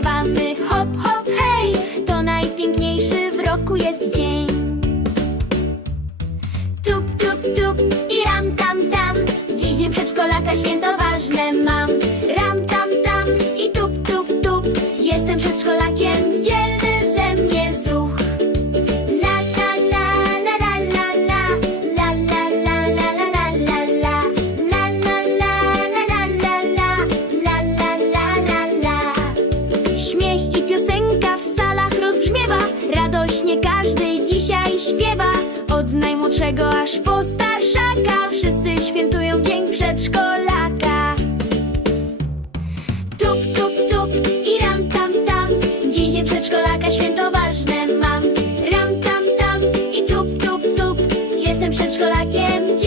śpiewamy hop, hop, hej! To najpiękniejszy w roku jest dzień. Tup, tup, tup i ram tam tam, dziś dzień przedszkolaka święto ważne mam. Radośnie każdy dzisiaj śpiewa Od najmłodszego aż po starszaka. Wszyscy świętują dzień przedszkolaka. Tup, tup, tup i ram tam tam. Dziś dzień przedszkolaka święto ważne mam. Ram tam tam i tup, tup, tup. Jestem przedszkolakiem,